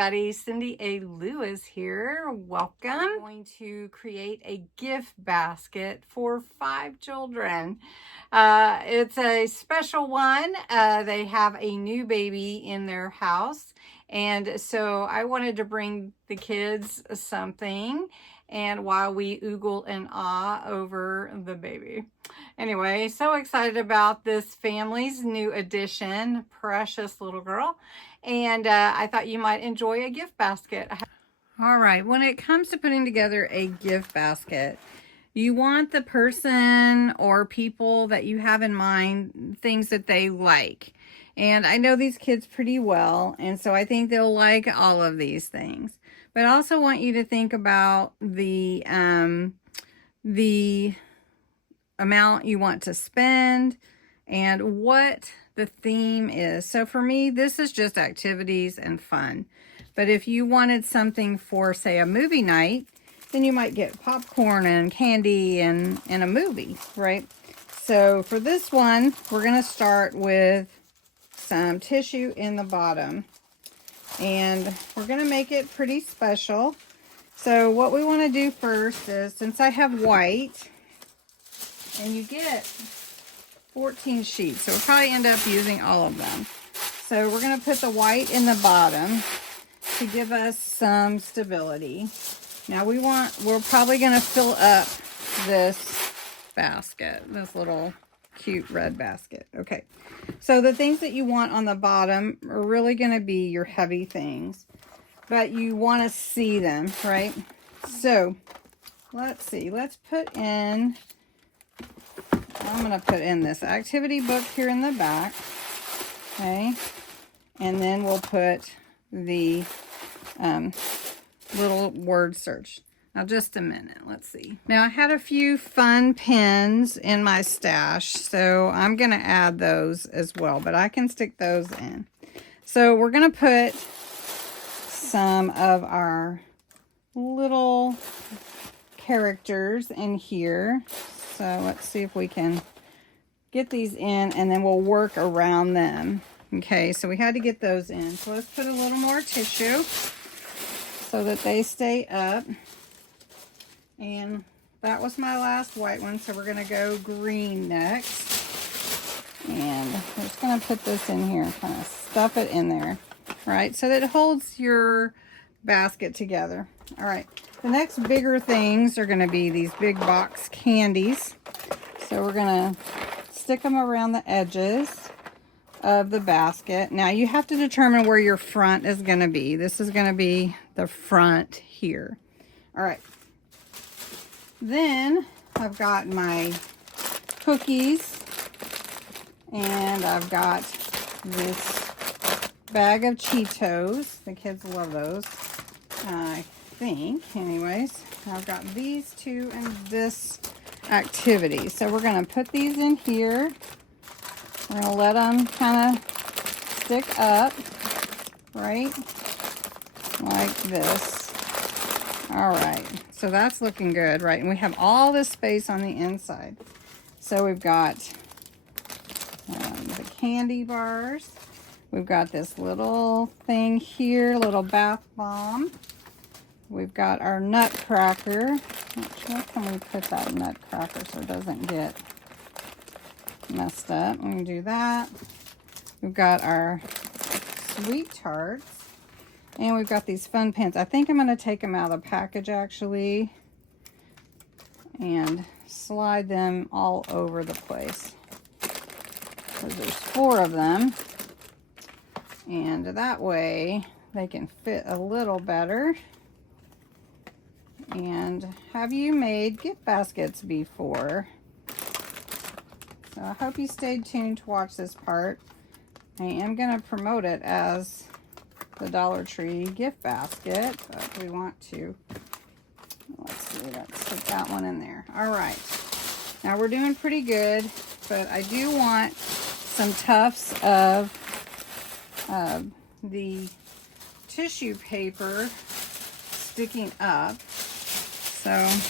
everybody. Cindy A. Lewis here. Welcome. I'm going to create a gift basket for 5 children. It's a special one. They have a new baby in their house. And so I wanted to bring the kids something, and while we oogle and ah over the baby. Anyway, so excited about this family's new addition, precious little girl. And I thought you might enjoy a gift basket. All right, when it comes to putting together a gift basket, you want the person or people that you have in mind, things that they like. And I know these kids pretty well, and so I think they'll like all of these things. But I also want you to think about the amount you want to spend and what the theme is. So for me, this is just activities and fun. But if you wanted something for, say, a movie night, then you might get popcorn and candy and a movie, right? So for this one, we're going to start with some tissue in the bottom. And we're going to make it pretty special. So what we want to do first is, since I have white, and you get 14 sheets, so we'll probably end up using all of them. So we're going to put the white in the bottom to give us some stability. Now we're probably going to fill up this basket, this little cute red basket. Okay, so the things that you want on the bottom are really going to be your heavy things, but you want to see them, right? So let's see, let's put in, I'm going to put in this activity book here in the back, okay, and then we'll put the little word search. Now just a minute, let's see. Now I had a few fun pens in my stash, so I'm going to add those as well, but I can stick those in. So we're going to put some of our little characters in here. So let's see if we can get these in, and then we'll work around them. Okay, so we had to get those in. So let's put a little more tissue so that they stay up. And that was my last white one, so we're going to go green next. And we're just going to put this in here and kind of stuff it in there, right? So that it holds your basket together. All right, the next bigger things are going to be these big box candies. So we're going to stick them around the edges of the basket. Now you have to determine where your front is going to be. This is going to be the front here. All right. Then I've got my cookies, and I've got this bag of Cheetos. The kids love those, I think. Anyways, I've got these two and this activity. So we're going to put these in here. We're going to let them kind of stick up, right? Like this. All right. So that's looking good, right? And we have all this space on the inside. So we've got the candy bars. We've got this little thing here, little bath bomb. We've got our nutcracker. Where can we put that nutcracker so it doesn't get messed up? We can do that. We've got our sweet tarts. And we've got these fun pins. I think I'm going to take them out of the package, actually, and slide them all over the place. Because there's 4 of them. And that way, they can fit a little better. And have you made gift baskets before? So I hope you stayed tuned to watch this part. I am going to promote it as the Dollar Tree gift basket, but we want to, let's see, let's put that one in there. All right, now we're doing pretty good, but I do want some tufts of the tissue paper sticking up. So I'm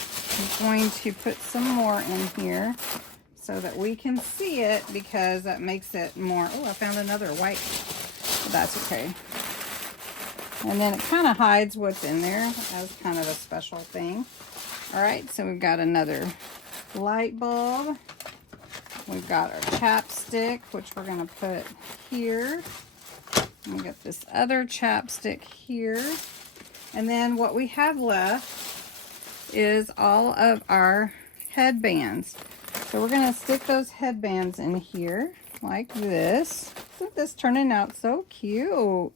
going to put some more in here so that we can see it, because that makes it more, oh, I found another white, but that's okay. And then it kind of hides what's in there as kind of a special thing. All right, so we've got another light bulb. We've got our chapstick, which we're going to put here. And we got this other chapstick here. And then what we have left is all of our headbands. So we're going to stick those headbands in here like this. Isn't this turning out so cute?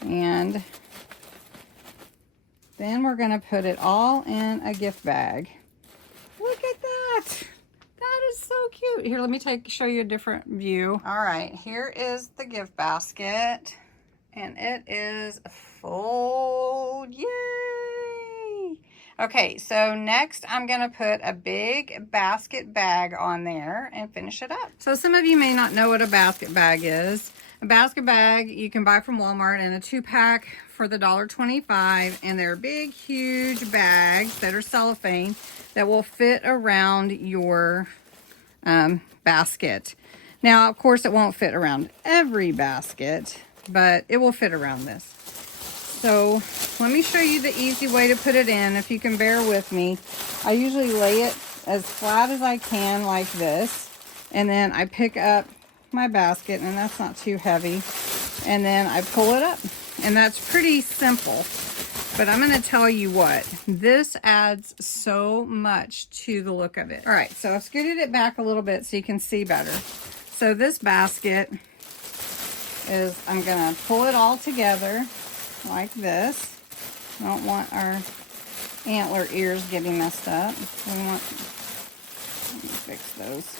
And then we're going to put it all in a gift bag. Look at that. That is so cute. Here, let me show you a different view. All right, here is the gift basket. And it is full. Yay! Okay, so next I'm going to put a big basket bag on there and finish it up. So some of you may not know what a basket bag is. A basket bag you can buy from Walmart in a 2-pack for the $1.25, and they're big, huge bags that are cellophane that will fit around your basket. Now, of course, it won't fit around every basket, but it will fit around this. So let me show you the easy way to put it in, if you can bear with me. I usually lay it as flat as I can like this, and then I pick up my basket, and that's not too heavy, and then I pull it up, and that's pretty simple. But I'm going to tell you what, this adds so much to the look of it. All right, so I've scooted it back a little bit so you can see better. So this basket is, I'm going to pull it all together like this. I don't want our antler ears getting messed up. We want, let me fix those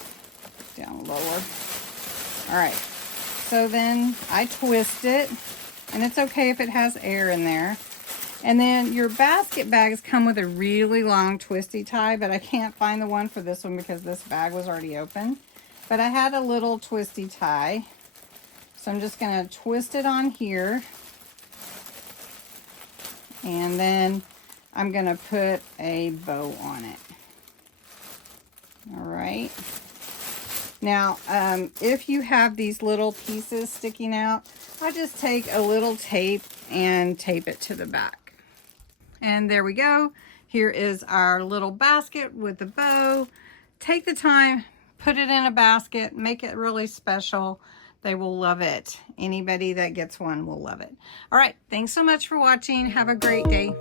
down lower. All right, so then I twist it, and it's okay if it has air in there. And then your basket bags come with a really long twisty tie, but I can't find the one for this one because this bag was already open. But I had a little twisty tie. So I'm just going to twist it on here. And then I'm going to put a bow on it. All right. Now, if you have these little pieces sticking out, I just take a little tape and tape it to the back. And there we go. Here is our little basket with the bow. Take the time, put it in a basket, make it really special. They will love it. Anybody that gets one will love it. All right, thanks so much for watching. Have a great day.